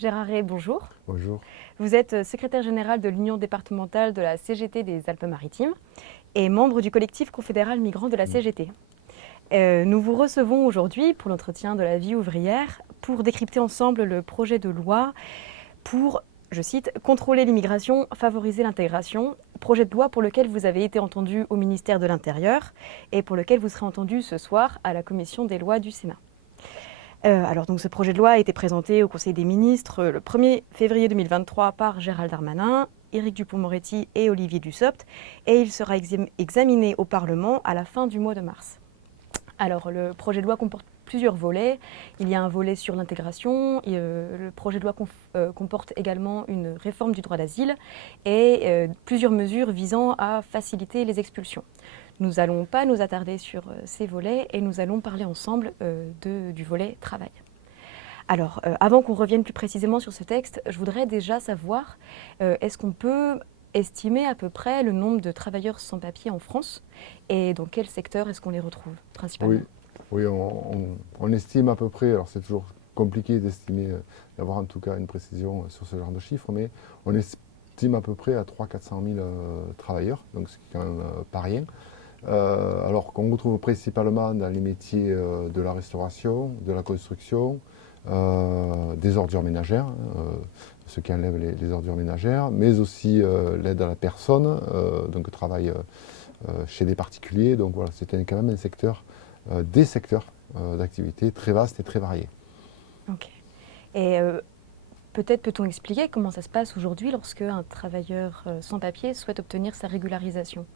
Gérard Ray, bonjour. Bonjour. Vous êtes secrétaire général de l'Union départementale de la CGT des Alpes-Maritimes et membre du collectif confédéral migrant de la CGT. Nous vous recevons aujourd'hui pour l'entretien de la vie ouvrière pour décrypter ensemble le projet de loi pour, je cite, « contrôler l'immigration, favoriser l'intégration », projet de loi pour lequel vous avez été entendu au ministère de l'Intérieur et pour lequel vous serez entendu ce soir à la commission des lois du Sénat. Alors donc ce projet de loi a été présenté au Conseil des ministres le 1er février 2023 par Gérald Darmanin, Éric Dupond-Moretti et Olivier Dussopt, et il sera examiné au Parlement à la fin du mois de mars. Alors le projet de loi comporte plusieurs volets. Il y a un volet sur l'intégration, le projet de loi comporte également une réforme du droit d'asile et plusieurs mesures visant à faciliter les expulsions. Nous n'allons pas nous attarder sur ces volets et nous allons parler ensemble du volet travail. Alors, avant qu'on revienne plus précisément sur ce texte, je voudrais déjà savoir, est-ce qu'on peut estimer à peu près le nombre de travailleurs sans papier en France et dans quel secteur est-ce qu'on les retrouve principalement? Oui, on estime à peu près, alors c'est toujours compliqué d'estimer, d'avoir en tout cas une précision sur ce genre de chiffres, mais on estime à peu près à 300 000 à 400 000 travailleurs, donc ce qui est quand même pas rien. Alors qu'on retrouve principalement dans les métiers de la restauration, de la construction, des ordures ménagères, ceux qui enlèvent les ordures ménagères, mais aussi l'aide à la personne, donc travail chez des particuliers. Donc voilà, c'est quand même un secteur, des secteurs d'activité très vastes et très variés. Ok. Et peut-être peut-on expliquer comment ça se passe aujourd'hui lorsque un travailleur sans papier souhaite obtenir sa régularisation?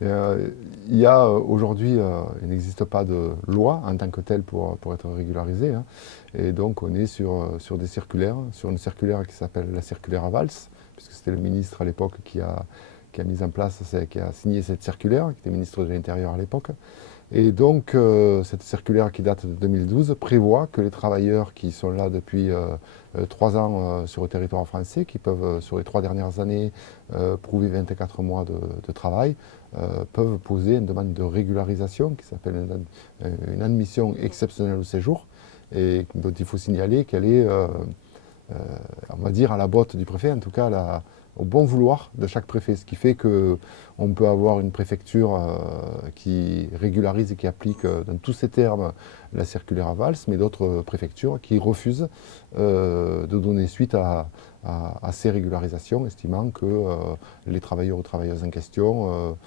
Il y a aujourd'hui, il n'existe pas de loi en tant que telle pour être régularisé. Hein. Et donc on est sur des circulaires, sur une circulaire qui s'appelle la circulaire Valls, puisque c'était le ministre à l'époque qui a mis en place, qui a signé cette circulaire, qui était ministre de l'Intérieur à l'époque. Et donc cette circulaire qui date de 2012 prévoit que les travailleurs qui sont là depuis 3 ans sur le territoire français, qui peuvent sur les 3 dernières années prouver 24 mois de travail, peuvent poser une demande de régularisation qui s'appelle une admission exceptionnelle au séjour et dont il faut signaler qu'elle est, on va dire, à la botte du préfet, en tout cas au bon vouloir de chaque préfet, ce qui fait qu'on peut avoir une préfecture qui régularise et qui applique dans tous ses termes la circulaire à Valls, mais d'autres préfectures qui refusent de donner suite à ces régularisations, estimant que les travailleurs ou travailleuses en question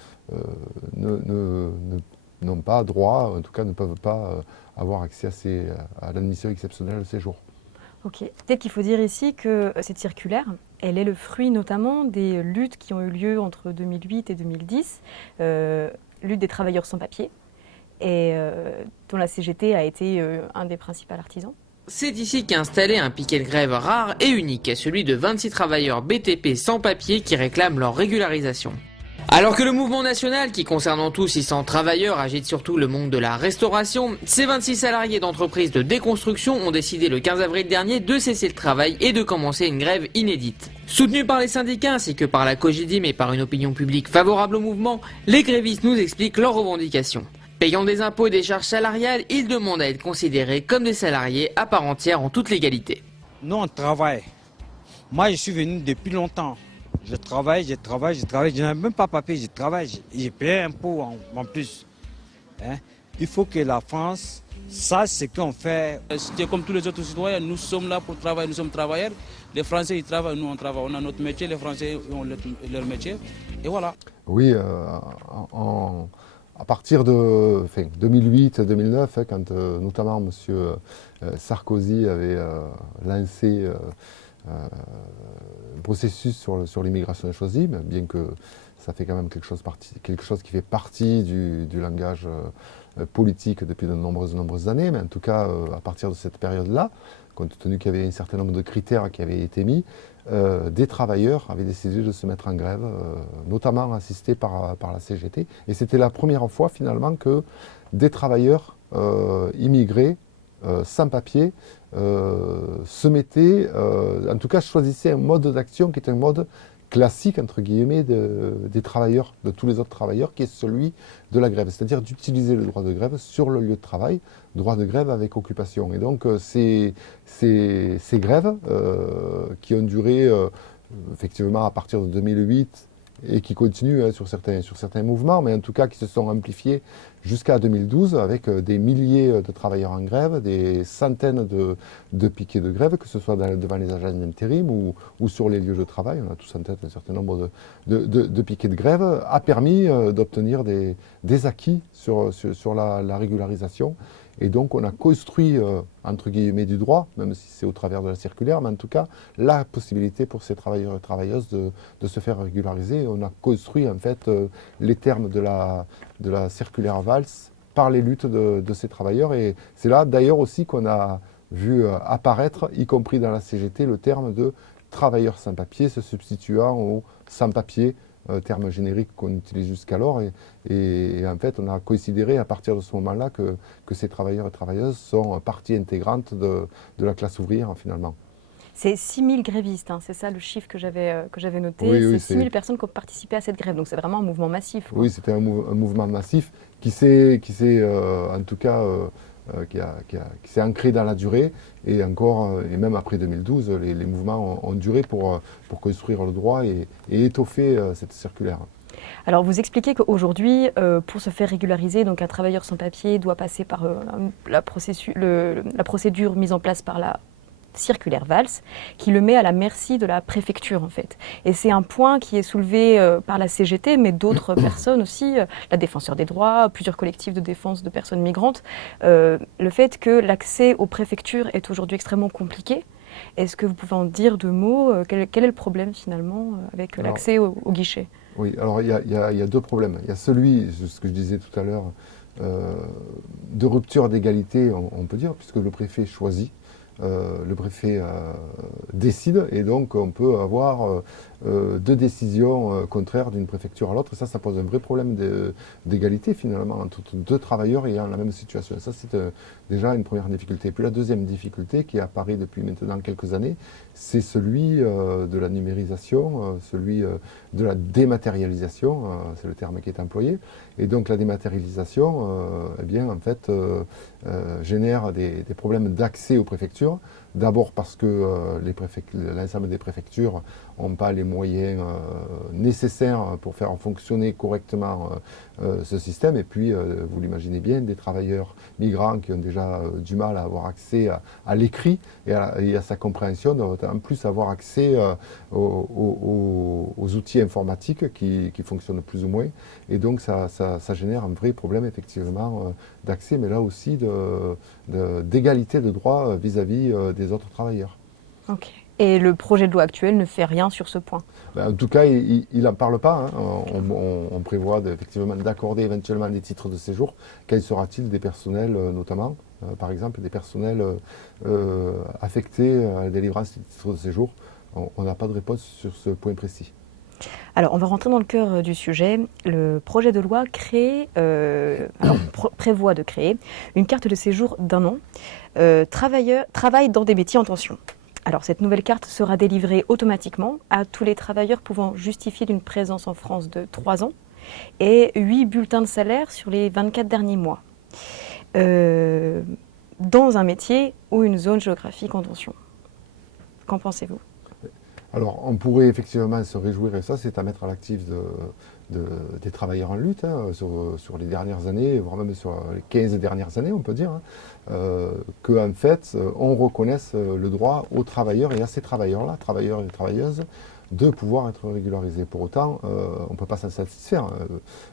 n'ont pas droit, en tout cas ne peuvent pas avoir accès à l'admission exceptionnelle au séjour. Ok. Peut-être qu'il faut dire ici que cette circulaire, elle est le fruit notamment des luttes qui ont eu lieu entre 2008 et 2010, lutte des travailleurs sans papier, et dont la CGT a été un des principaux artisans. C'est ici qu'est installé un piquet de grève rare et unique, celui de 26 travailleurs BTP sans papier qui réclament leur régularisation. Alors que le mouvement national, qui concerne en tout 600 travailleurs, agite surtout le monde de la restauration, ces 26 salariés d'entreprises de déconstruction ont décidé le 15 avril dernier de cesser le travail et de commencer une grève inédite. Soutenus par les syndicats ainsi que par la Cogedim et par une opinion publique favorable au mouvement, les grévistes nous expliquent leurs revendications. Payant des impôts et des charges salariales, ils demandent à être considérés comme des salariés à part entière en toute légalité. Nous on travaille. Moi je suis venu depuis longtemps. Je travaille, je n'ai même pas papier, je travaille, j'ai payé un impôt en plus. Hein? Il faut que la France sache ce qu'on fait. C'est comme tous les autres citoyens, nous sommes là pour travailler, nous sommes travailleurs. Les Français ils travaillent, nous on travaille, on a notre métier, les Français ont leur métier, et voilà. Oui, à partir de 2008-2009, quand notamment M. Sarkozy avait lancé un processus sur l'immigration choisie, bien que ça fait quand même quelque chose qui fait partie du langage politique depuis de nombreuses années, mais en tout cas à partir de cette période-là, compte tenu qu'il y avait un certain nombre de critères qui avaient été mis, des travailleurs avaient décidé de se mettre en grève, notamment assistés par la CGT, et c'était la première fois finalement que des travailleurs immigrés sans papier se mettaient, en tout cas choisissaient un mode d'action qui est un mode classique, entre guillemets, des travailleurs, de tous les autres travailleurs, qui est celui de la grève, c'est-à-dire d'utiliser le droit de grève sur le lieu de travail, droit de grève avec occupation. Et donc ces grèves qui ont duré effectivement à partir de 2008 et qui continuent sur certains mouvements, mais en tout cas qui se sont amplifiés jusqu'à 2012 avec des milliers de travailleurs en grève, des centaines de piquets de grève, que ce soit devant les agences d'intérim ou sur les lieux de travail. On a tous en tête un certain nombre de piquets de grève, a permis d'obtenir des acquis sur la régularisation. Et donc on a construit, entre guillemets, du droit, même si c'est au travers de la circulaire, mais en tout cas la possibilité pour ces travailleurs et travailleuses de se faire régulariser. Et on a construit en fait les termes de la circulaire Valls par les luttes de ces travailleurs. Et c'est là d'ailleurs aussi qu'on a vu apparaître, y compris dans la CGT, le terme de travailleurs sans papier, se substituant aux sans-papiers, terme générique qu'on utilise jusqu'alors. Et en fait, on a considéré à partir de ce moment-là que ces travailleurs et travailleuses sont partie intégrante de la classe ouvrière, finalement. C'est 6 000 grévistes, hein, c'est ça le chiffre que j'avais noté. Oui, c'est 6 000 personnes qui ont participé à cette grève, donc c'est vraiment un mouvement massif. Oui, c'était un mouvement massif qui s'est en tout cas, qui s'est ancré dans la durée. Et encore, et même après 2012, les mouvements ont duré pour construire le droit et étoffer cette circulaire. Alors vous expliquez qu'aujourd'hui, pour se faire régulariser, donc un travailleur sans papier doit passer par la procédure mise en place par la circulaire Valls, qui le met à la merci de la préfecture en fait. Et c'est un point qui est soulevé par la CGT, mais d'autres personnes aussi, la Défenseure des droits, plusieurs collectifs de défense de personnes migrantes, le fait que l'accès aux préfectures est aujourd'hui extrêmement compliqué. Est-ce que vous pouvez en dire deux mots? Quel est le problème finalement avec l'accès au guichet? Oui, alors il y a deux problèmes. Il y a celui, ce que je disais tout à l'heure, de rupture d'égalité, on peut dire, puisque le préfet choisit. Le préfet décide et donc on peut avoir deux décisions contraires d'une préfecture à l'autre. Et ça pose un vrai problème d'égalité finalement entre deux travailleurs ayant la même situation. Ça c'est déjà une première difficulté. Puis la deuxième difficulté qui apparaît depuis maintenant quelques années, c'est celui de la numérisation, celui de la dématérialisation, c'est le terme qui est employé. Et donc la dématérialisation, eh bien en fait génère des problèmes d'accès aux préfectures. D'abord parce que l'ensemble des préfectures n'ont pas les moyens nécessaires pour faire fonctionner correctement ce système. Et puis, vous l'imaginez bien, des travailleurs migrants qui ont déjà du mal à avoir accès à l'écrit et à sa compréhension doivent en plus avoir accès aux outils informatiques qui fonctionnent plus ou moins. Et donc, ça génère un vrai problème, effectivement, d'accès, mais là aussi d'égalité de droits vis-à-vis des autres travailleurs. Ok. Et le projet de loi actuel ne fait rien sur ce point? En tout cas, il n'en parle pas. Hein. On prévoit effectivement d'accorder éventuellement des titres de séjour. Quel sera-t-il des personnels, notamment, par exemple, des personnels affectés à la délivrance des titres de séjour? On n'a pas de réponse sur ce point précis. Alors, on va rentrer dans le cœur du sujet. Le projet de loi prévoit de créer une carte de séjour d'1 an, travail dans des métiers en tension. Alors, cette nouvelle carte sera délivrée automatiquement à tous les travailleurs pouvant justifier d'une présence en France de 3 ans et 8 bulletins de salaire sur les 24 derniers mois, dans un métier ou une zone géographique en tension. Qu'en pensez-vous ? Alors, on pourrait effectivement se réjouir, et ça, c'est à mettre à l'actif des travailleurs en lutte sur les dernières années, voire même sur les 15 dernières années, on peut dire, qu'en fait, on reconnaisse le droit aux travailleurs et à ces travailleurs-là, travailleurs et travailleuses, de pouvoir être régularisés. Pour autant, on ne peut pas s'en satisfaire.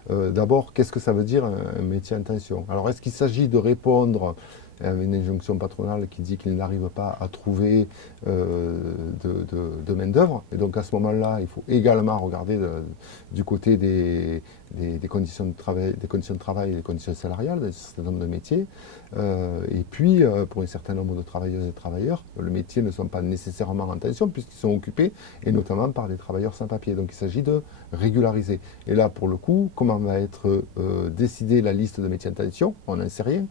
D'abord, qu'est-ce que ça veut dire un métier en tension? Alors, est-ce qu'il s'agit de répondre à une injonction patronale qui dit qu'il n'arrive pas à trouver de main-d'œuvre? Et donc, à ce moment-là, il faut également regarder du côté des conditions de travail, et des conditions salariales d'un certain nombre de métiers. Et puis, pour un certain nombre de travailleuses et travailleurs, les métiers ne sont pas nécessairement en tension puisqu'ils sont occupés, et notamment par des travailleurs sans papier. Donc, il s'agit de régulariser. Et là, pour le coup, comment va être décidée la liste de métiers en tension? On n'en sait rien.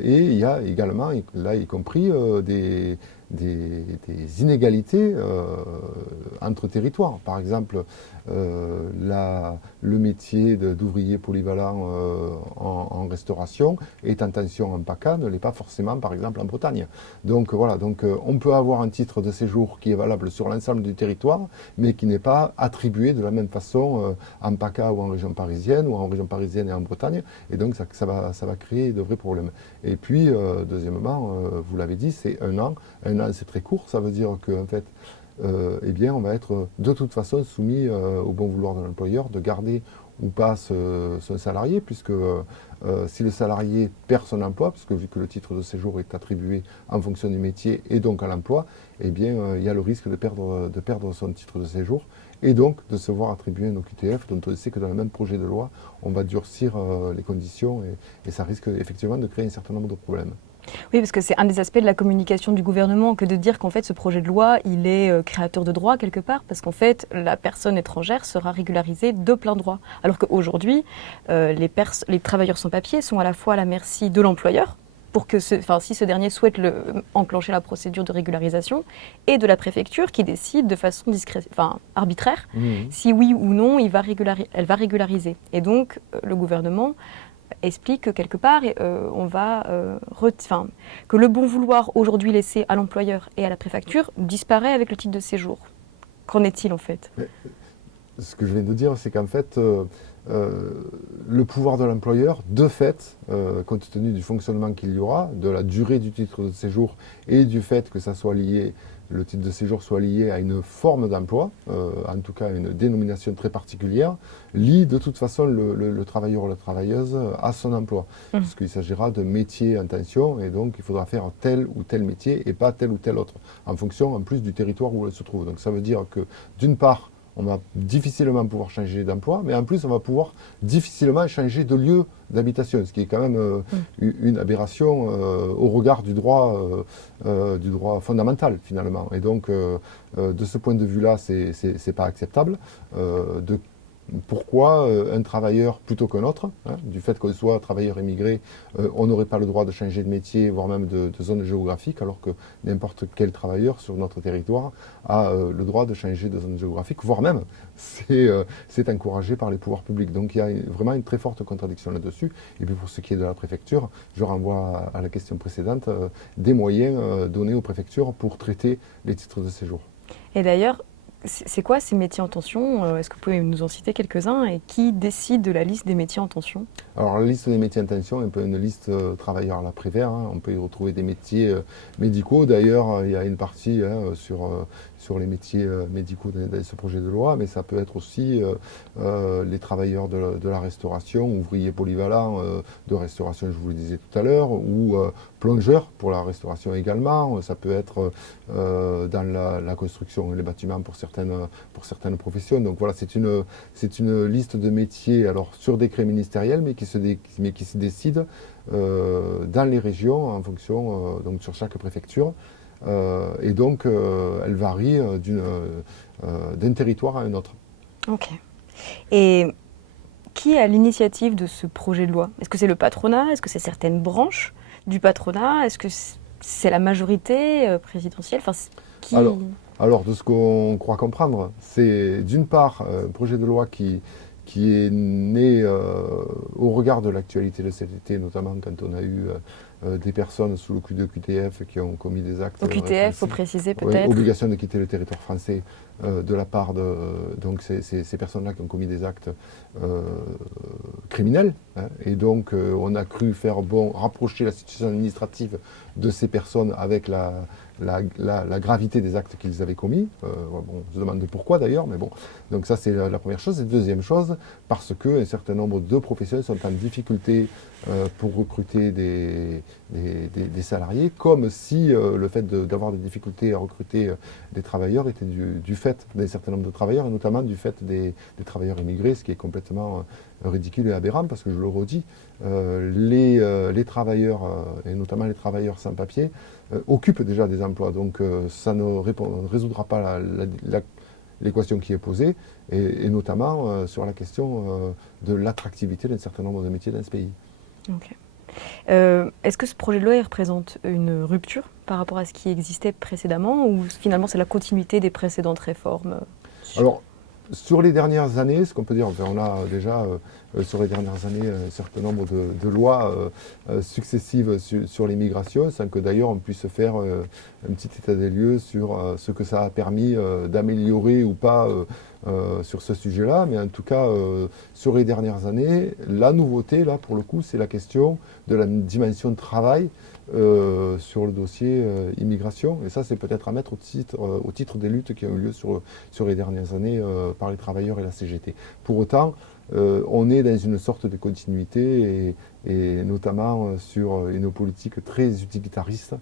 Et il y a également, là y compris, des inégalités entre territoires. Par exemple, le métier d'ouvrier polyvalent en restauration est en tension en PACA, ne l'est pas forcément par exemple en Bretagne. Donc voilà, on peut avoir un titre de séjour qui est valable sur l'ensemble du territoire, mais qui n'est pas attribué de la même façon en PACA ou en région parisienne, ou en région parisienne et en Bretagne, et donc ça va créer de vrais problèmes. Et puis, deuxièmement, vous l'avez dit, c'est 1 an. 1 an, c'est très court, ça veut dire qu'en fait, eh bien, on va être de toute façon soumis au bon vouloir de l'employeur de garder ou pas son salarié, puisque si le salarié perd son emploi, puisque vu que le titre de séjour est attribué en fonction du métier et donc à l'emploi, eh bien, il y a le risque de perdre son titre de séjour et donc de se voir attribuer un OQTF, dont on sait que dans le même projet de loi, on va durcir les conditions et ça risque effectivement de créer un certain nombre de problèmes. Oui, parce que c'est un des aspects de la communication du gouvernement que de dire qu'en fait ce projet de loi, il est créateur de droit quelque part, parce qu'en fait la personne étrangère sera régularisée de plein droit. Alors qu'aujourd'hui, les travailleurs sans papier sont à la fois à la merci de l'employeur, pour que si ce dernier souhaite enclencher la procédure de régularisation, et de la préfecture qui décide de façon arbitraire si oui ou non elle va régulariser. Et donc le gouvernement explique que quelque part, que le bon vouloir aujourd'hui laissé à l'employeur et à la préfecture disparaît avec le titre de séjour. Qu'en est-il en fait? Ce que je viens de dire, c'est qu'en fait, le pouvoir de l'employeur, de fait, compte tenu du fonctionnement qu'il y aura, de la durée du titre de séjour et du fait que ça soit lié, le titre de séjour soit lié à une forme d'emploi, en tout cas à une dénomination très particulière, lie de toute façon le travailleur ou la travailleuse à son emploi. Puisqu'il s'agira de métiers en tension et donc il faudra faire tel ou tel métier et pas tel ou tel autre, en fonction en plus du territoire où elle se trouve. Donc ça veut dire que d'une part, on va difficilement pouvoir changer d'emploi, mais en plus on va pouvoir difficilement changer de lieu d'habitation, ce qui est quand même une aberration au regard du droit fondamental finalement. Et donc de ce point de vue-là, c'est pas acceptable. Pourquoi un travailleur plutôt qu'un autre, du fait qu'on soit travailleur émigré, on n'aurait pas le droit de changer de métier, voire même de zone géographique, alors que n'importe quel travailleur sur notre territoire a le droit de changer de zone géographique, voire même c'est encouragé par les pouvoirs publics. Donc il y a vraiment une très forte contradiction là-dessus. Et puis pour ce qui est de la préfecture, je renvoie à la question précédente, des moyens donnés aux préfectures pour traiter les titres de séjour. Et d'ailleurs, c'est quoi ces métiers en tension? Est-ce que vous pouvez nous en citer quelques-uns? Et qui décide de la liste des métiers en tension? Alors la liste des métiers en tension est un peu une liste travailleurs à la Prévert. On peut y retrouver des métiers médicaux. D'ailleurs, il y a une partie sur les métiers médicaux dans ce projet de loi, mais ça peut être aussi les travailleurs de la restauration, ouvriers polyvalents de restauration, je vous le disais tout à l'heure, ou plongeurs pour la restauration également. Ça peut être dans la construction et les bâtiments pour certaines professions. Donc voilà, c'est une liste de métiers alors sur décret ministériel, mais qui se décide dans les régions en fonction donc sur chaque préfecture. Et donc, elle varie d'un territoire à un autre. Ok. Et qui est à l'initiative de ce projet de loi? Est-ce que c'est le patronat? Est-ce que c'est certaines branches du patronat? Est-ce que c'est la majorité présidentielle? Qui... Alors, de ce qu'on croit comprendre, c'est d'une part un projet de loi qui est né au regard de l'actualité de cet été, notamment quand on a eu des personnes sous le coup de QTF qui ont commis des actes. Au QTF, il faut préciser peut-être. Obligation de quitter le territoire français de la part de donc ces personnes-là qui ont commis des actes criminels. Et donc on a cru faire rapprocher la situation administrative de ces personnes avec la gravité des actes qu'ils avaient commis. On se demande pourquoi d'ailleurs, mais bon. Donc ça c'est la première chose. Et deuxième chose, parce qu'un certain nombre de professionnels sont en difficulté pour recruter des salariés, comme si le fait d'avoir des difficultés à recruter des travailleurs était du fait d'un certain nombre de travailleurs, et notamment du fait des travailleurs immigrés, ce qui est complètement ridicule et aberrant, parce que je le redis, les travailleurs, et notamment les travailleurs sans papier, occupent déjà des emplois, donc ça ne résoudra pas l'équation qui est posée, et notamment sur la question de l'attractivité d'un certain nombre de métiers dans ce pays. Okay. Est-ce que ce projet de loi il représente une rupture par rapport à ce qui existait précédemment ou finalement c'est la continuité des précédentes réformes? Alors, sur les dernières années, ce qu'on peut dire, enfin, on a déjà sur les dernières années un certain nombre de lois successives sur l'immigration, sans que d'ailleurs on puisse faire un petit état des lieux sur ce que ça a permis d'améliorer ou pas sur ce sujet-là. Mais en tout cas, sur les dernières années, la nouveauté, là, pour le coup, c'est la question de la dimension de travail sur le dossier immigration. Et ça, c'est peut-être à mettre au titre des luttes qui ont eu lieu sur les dernières années par les travailleurs et la CGT. Pour autant, on est dans une sorte de continuité et notamment sur une politique très utilitariste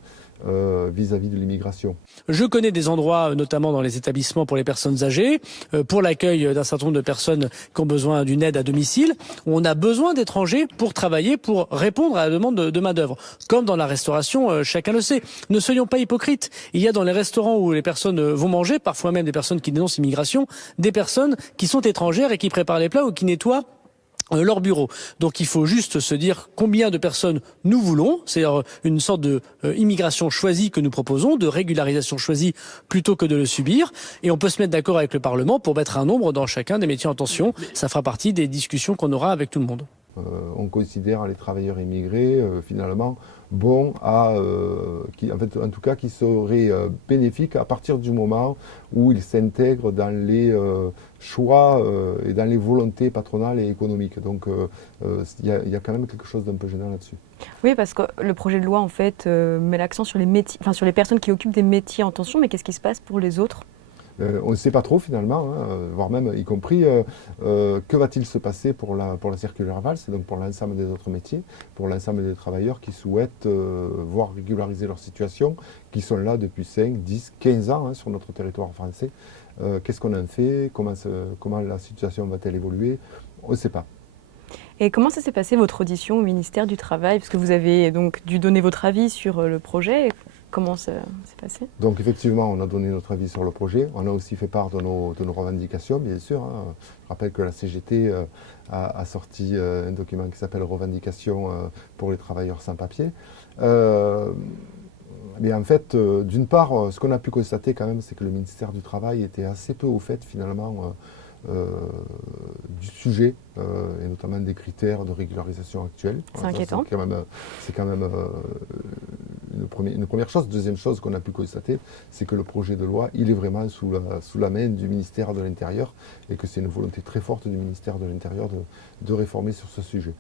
vis-à-vis de l'immigration. Je connais des endroits, notamment dans les établissements pour les personnes âgées, pour l'accueil d'un certain nombre de personnes qui ont besoin d'une aide à domicile, où on a besoin d'étrangers pour travailler, pour répondre à la demande de main-d'œuvre. Comme dans la restauration, chacun le sait. Ne soyons pas hypocrites. Il y a dans les restaurants où les personnes vont manger, parfois même des personnes qui dénoncent l'immigration, des personnes qui sont étrangères et qui préparent les plats ou qui nettoient leur bureau. Donc il faut juste se dire combien de personnes nous voulons, c'est-à-dire une sorte de immigration choisie que nous proposons, de régularisation choisie plutôt que de le subir. Et on peut se mettre d'accord avec le Parlement pour mettre un nombre dans chacun des métiers en tension. Ça fera partie des discussions qu'on aura avec tout le monde. On considère les travailleurs immigrés finalement bons en tout cas qui seraient bénéfiques à partir du moment où ils s'intègrent dans les choix et dans les volontés patronales et économiques. Donc il y a quand même quelque chose d'un peu gênant là-dessus. Oui, parce que le projet de loi en fait met l'accent sur les métiers, enfin sur les personnes qui occupent des métiers en tension, mais qu'est-ce qui se passe pour les autres? On ne sait pas trop finalement, voire même y compris que va-t-il se passer pour la circulaire Valls, et donc pour l'ensemble des autres métiers, pour l'ensemble des travailleurs qui souhaitent voir régulariser leur situation, qui sont là depuis 5, 10, 15 ans sur notre territoire français. Qu'est-ce qu'on en fait? Comment la situation va-t-elle évoluer? On ne sait pas. Et comment ça s'est passé votre audition au ministère du Travail? Parce que vous avez donc dû donner votre avis sur le projet. Comment ça s'est passé? Donc effectivement, on a donné notre avis sur le projet. On a aussi fait part de nos revendications, bien sûr. Je rappelle que la CGT a sorti un document qui s'appelle Revendications pour les travailleurs sans papier. Mais en fait, d'une part, ce qu'on a pu constater quand même, c'est que le ministère du Travail était assez peu au fait finalement du sujet et notamment des critères de régularisation actuels. C'est inquiétant. C'est quand même une première chose. Deuxième chose qu'on a pu constater, c'est que le projet de loi, il est vraiment sous la main du ministère de l'Intérieur et que c'est une volonté très forte du ministère de l'Intérieur de réformer sur ce sujet.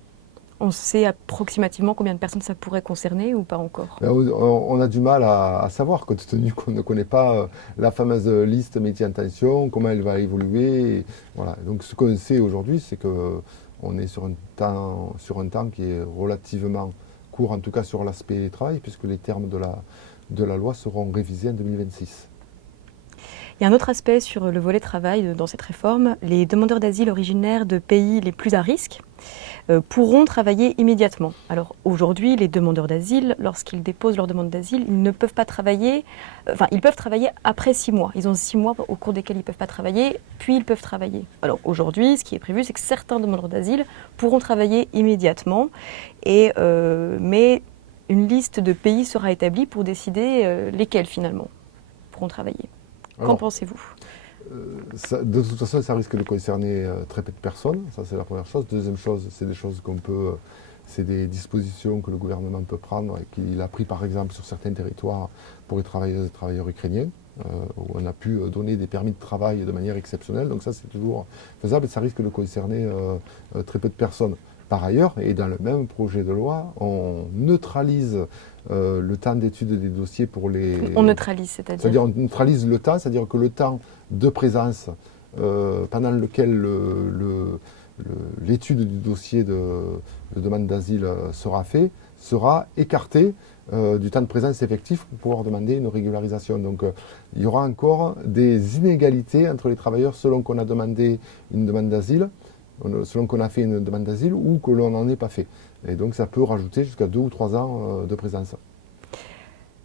On sait approximativement combien de personnes ça pourrait concerner ou pas encore? On a du mal à savoir, compte tenu qu'on ne connaît pas la fameuse liste métiers en tension, comment elle va évoluer. Voilà. Donc ce qu'on sait aujourd'hui, c'est qu'on est sur un temps qui est relativement court, en tout cas sur l'aspect travail, puisque les termes de la loi seront révisés en 2026. Il y a un autre aspect sur le volet travail dans cette réforme. Les demandeurs d'asile originaires de pays les plus à risque pourront travailler immédiatement. Alors aujourd'hui, les demandeurs d'asile, lorsqu'ils déposent leur demande d'asile, ils ne peuvent pas travailler, ils peuvent travailler après 6 mois. Ils ont 6 mois au cours desquels ils ne peuvent pas travailler, puis ils peuvent travailler. Alors aujourd'hui, ce qui est prévu, c'est que certains demandeurs d'asile pourront travailler immédiatement, mais une liste de pays sera établie pour décider lesquels finalement pourront travailler. Qu'en pensez-vous? De toute façon, ça risque de concerner très peu de personnes, ça c'est la première chose. Deuxième chose, c'est des choses c'est des dispositions que le gouvernement peut prendre et qu'il a pris par exemple sur certains territoires pour les travailleuses et travailleurs ukrainiens, où on a pu donner des permis de travail de manière exceptionnelle, donc ça c'est toujours faisable et ça risque de concerner très peu de personnes. Par ailleurs, et dans le même projet de loi, on neutralise le temps d'étude des dossiers pour les... On neutralise, c'est-à-dire? C'est-à-dire on neutralise le temps, c'est-à-dire que le temps de présence pendant lequel l'étude du dossier de demande d'asile sera fait, sera écarté du temps de présence effectif pour pouvoir demander une régularisation. Donc il y aura encore des inégalités entre les travailleurs selon qu'on a demandé une demande d'asile, selon qu'on a fait une demande d'asile ou que l'on n'en ait pas fait. Et donc ça peut rajouter jusqu'à 2 ou 3 ans de présence.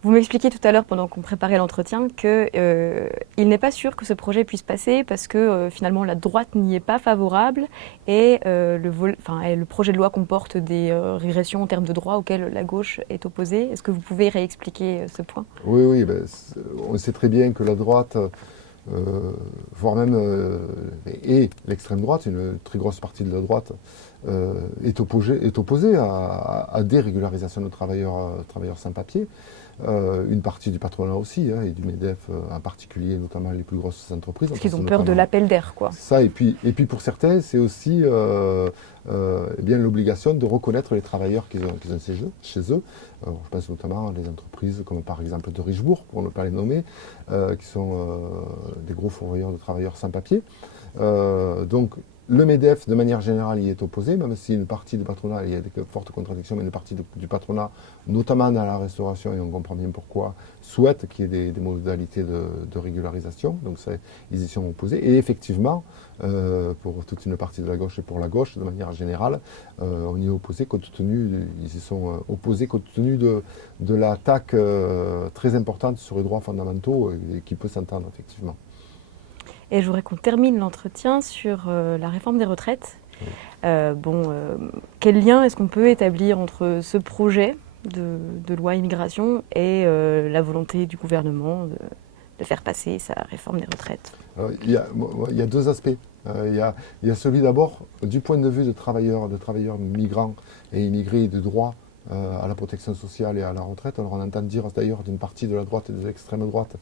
Vous m'expliquiez tout à l'heure, pendant qu'on préparait l'entretien, qu'il n'est pas sûr que ce projet puisse passer parce que finalement la droite n'y est pas favorable et le projet de loi comporte des régressions en termes de droit auxquelles la gauche est opposée. Est-ce que vous pouvez réexpliquer ce point? Oui, on sait très bien que la droite, voire même et l'extrême droite, une très grosse partie de la droite, est opposée à des régularisations de travailleurs sans papier. Une partie du patronat aussi, et du MEDEF en particulier, notamment les plus grosses entreprises. Parce qu'ils ont peur de l'appel d'air, quoi. Ça, et puis pour certains, c'est aussi bien l'obligation de reconnaître les travailleurs qu'ils ont chez eux. Je pense notamment à des entreprises comme par exemple de Richebourg, pour ne pas les nommer, qui sont des gros fourrières de travailleurs sans papier. Donc, le MEDEF, de manière générale, y est opposé, même si une partie du patronat, il y a des fortes contradictions, mais une partie du patronat, notamment dans la restauration, et on comprend bien pourquoi, souhaite qu'il y ait des modalités de régularisation. Donc ils y sont opposés. Et effectivement, pour toute une partie de la gauche et pour la gauche, de manière générale, on y est opposé ils y sont opposés compte tenu de l'attaque très importante sur les droits fondamentaux et qui peut s'entendre effectivement. Et je voudrais qu'on termine l'entretien sur la réforme des retraites. Quel lien est-ce qu'on peut établir entre ce projet de loi immigration et la volonté du gouvernement de faire passer sa réforme des retraites? Il y a deux aspects. Il y a celui d'abord du point de vue de travailleurs migrants et immigrés de droit à la protection sociale et à la retraite. Alors on entend dire d'ailleurs d'une partie de la droite et de l'extrême droite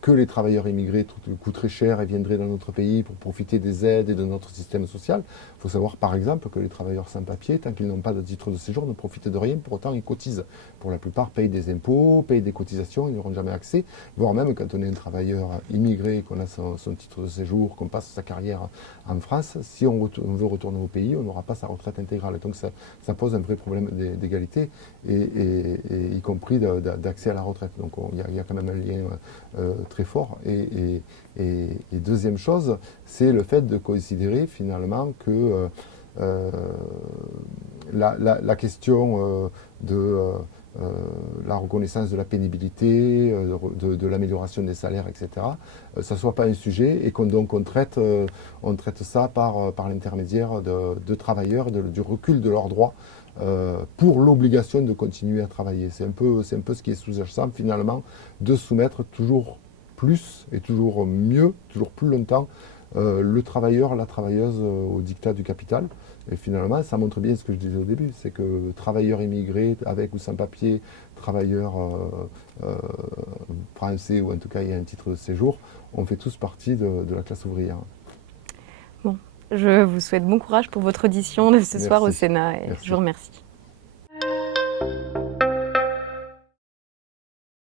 que les travailleurs immigrés coûteraient cher et viendraient dans notre pays pour profiter des aides et de notre système social. Il faut savoir par exemple que les travailleurs sans papier, tant qu'ils n'ont pas de titre de séjour, ne profitent de rien, pour autant ils cotisent. Pour la plupart, payent des impôts, payent des cotisations, ils n'auront jamais accès, voire même quand on est un travailleur immigré, qu'on a son titre de séjour, qu'on passe sa carrière en France, si on veut retourner au pays, on n'aura pas sa retraite intégrale. Donc ça pose un vrai problème d'égalité, et y compris d'accès à la retraite. Donc il y a quand même un lien très fort. Et deuxième chose, c'est le fait de considérer finalement que la question de la reconnaissance de la pénibilité, de l'amélioration des salaires, etc., ça ne soit pas un sujet et qu'on traite ça par l'intermédiaire de travailleurs, du recul de leurs droits pour l'obligation de continuer à travailler. C'est un peu ce qui est sous-jacent finalement, de soumettre toujours plus et toujours mieux, toujours plus longtemps, le travailleur, la travailleuse au diktat du capital. Et finalement, ça montre bien ce que je disais au début, c'est que travailleurs immigrés, avec ou sans papier, travailleurs français, ou en tout cas il y a un titre de séjour, on fait tous partie de la classe ouvrière. Bon, je vous souhaite bon courage pour votre audition de ce soir au Sénat et Merci. je vous remercie.